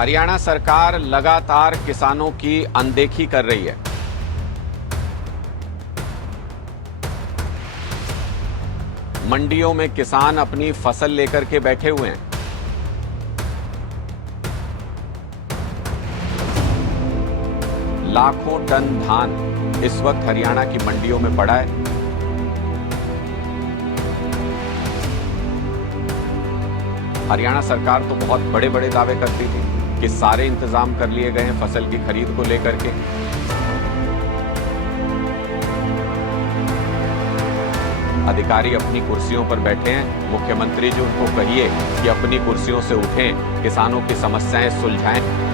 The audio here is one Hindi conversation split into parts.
हरियाणा सरकार लगातार किसानों की अनदेखी कर रही है। मंडियों में किसान अपनी फसल लेकर के बैठे हुए हैं। लाखों टन धान इस वक्त हरियाणा की मंडियों में पड़ा है। हरियाणा सरकार तो बहुत बड़े बड़े दावे करती थी कि सारे इंतजाम कर लिए गए हैं फसल की खरीद को लेकर के। अधिकारी अपनी कुर्सियों पर बैठे हैं। मुख्यमंत्री जी उनको कहिए कि अपनी कुर्सियों से उठें, किसानों की समस्याएं सुलझाएं।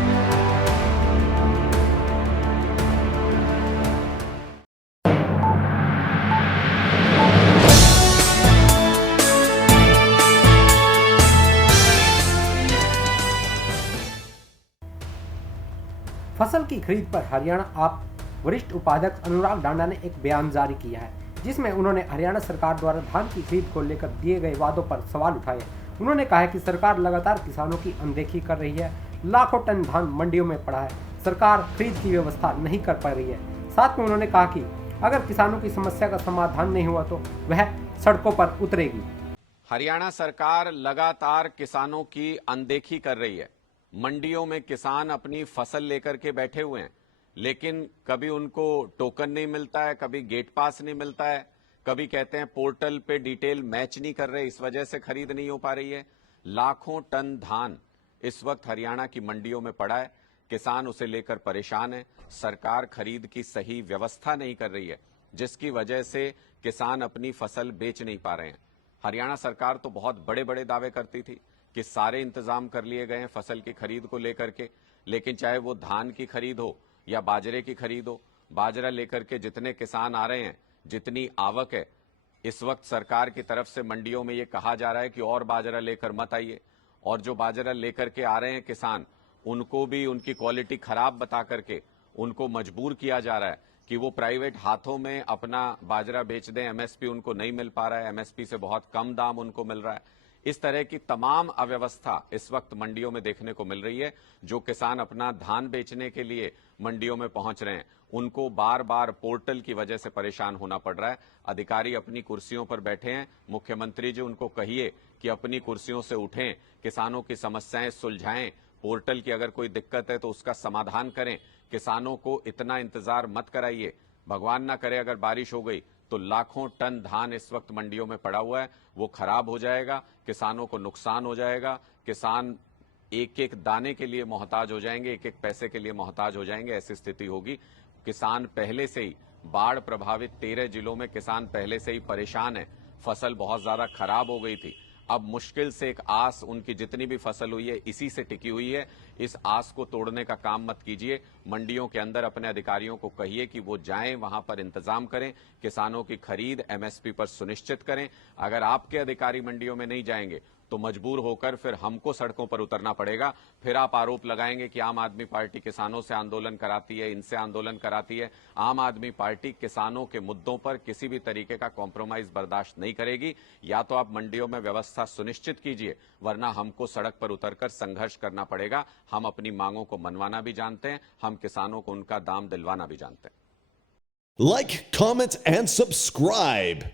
फसल की खरीद पर हरियाणा आप वरिष्ठ उपाध्यक्ष अनुराग डांडा ने एक बयान जारी किया है, जिसमें उन्होंने हरियाणा सरकार द्वारा धान की खरीद को लेकर दिए गए वादों पर सवाल उठाए। उन्होंने कहा है कि सरकार लगातार किसानों की अनदेखी कर रही है। लाखों टन धान मंडियों में पड़ा है, सरकार खरीद की व्यवस्था नहीं कर पा रही है। साथ में उन्होंने कहा कि अगर किसानों की समस्या का समाधान नहीं हुआ तो वह सड़कों पर उतरेगी। हरियाणा सरकार लगातार किसानों की अनदेखी कर रही है। मंडियों में किसान अपनी फसल लेकर के बैठे हुए हैं, लेकिन कभी उनको टोकन नहीं मिलता है, कभी गेट पास नहीं मिलता है, कभी कहते हैं पोर्टल पे डिटेल मैच नहीं कर रहे, इस वजह से खरीद नहीं हो पा रही है। लाखों टन धान इस वक्त हरियाणा की मंडियों में पड़ा है। किसान उसे लेकर परेशान है। सरकार खरीद की सही व्यवस्था नहीं कर रही है, जिसकी वजह से किसान अपनी फसल बेच नहीं पा रहे हैं। हरियाणा सरकार तो बहुत बड़े बड़े दावे करती थी कि सारे इंतजाम कर लिए गए हैं फसल की खरीद को लेकर के, लेकिन चाहे वो धान की खरीद हो या बाजरे की खरीद हो, बाजरा लेकर के जितने किसान आ रहे हैं, जितनी आवक है, इस वक्त सरकार की तरफ से मंडियों में ये कहा जा रहा है कि और बाजरा लेकर मत आइए। और जो बाजरा लेकर के आ रहे हैं किसान, उनको भी उनकी क्वालिटी खराब बता करके उनको मजबूर किया जा रहा है कि वो प्राइवेट हाथों में अपना बाजरा बेच दें। एमएसपी उनको नहीं मिल पा रहा है, एमएसपी से बहुत कम दाम उनको मिल रहा है। इस तरह की तमाम अव्यवस्था इस वक्त मंडियों में देखने को मिल रही है। जो किसान अपना धान बेचने के लिए मंडियों में पहुंच रहे हैं, उनको बार बार पोर्टल की वजह से परेशान होना पड़ रहा है। अधिकारी अपनी कुर्सियों पर बैठे हैं। मुख्यमंत्री जी उनको कहिए कि अपनी कुर्सियों से उठें, किसानों की समस्याएं सुलझाएं। पोर्टल की अगर कोई दिक्कत है तो उसका समाधान करें। किसानों को इतना इंतजार मत कराइए। भगवान ना करे अगर बारिश हो गई तो लाखों टन धान इस वक्त मंडियों में पड़ा हुआ है, वो खराब हो जाएगा, किसानों को नुकसान हो जाएगा। किसान एक एक दाने के लिए मोहताज हो जाएंगे, एक एक पैसे के लिए मोहताज हो जाएंगे। ऐसी स्थिति होगी। किसान पहले से ही बाढ़ प्रभावित 13 जिलों में किसान पहले से ही परेशान है। फसल बहुत ज्यादा खराब हो गई थी। अब मुश्किल से एक आस उनकी जितनी भी फसल हुई है इसी से टिकी हुई है। इस आस को तोड़ने का काम मत कीजिए। मंडियों के अंदर अपने अधिकारियों को कहिए कि वो जाएं, वहां पर इंतजाम करें, किसानों की खरीद एमएसपी पर सुनिश्चित करें। अगर आपके अधिकारी मंडियों में नहीं जाएंगे तो मजबूर होकर फिर हमको सड़कों पर उतरना पड़ेगा। फिर आप आरोप लगाएंगे कि आम आदमी पार्टी किसानों से आंदोलन कराती है, इनसे आंदोलन कराती है। आम आदमी पार्टी किसानों के मुद्दों पर किसी भी तरीके का कॉम्प्रोमाइज बर्दाश्त नहीं करेगी। या तो आप मंडियों में व्यवस्था सुनिश्चित कीजिए, वरना हमको सड़क पर उतरकर संघर्ष करना पड़ेगा। हम अपनी मांगों को मनवाना भी जानते हैं, हम किसानों को उनका दाम दिलवाना भी जानते हैं। Like, comment, and subscribe.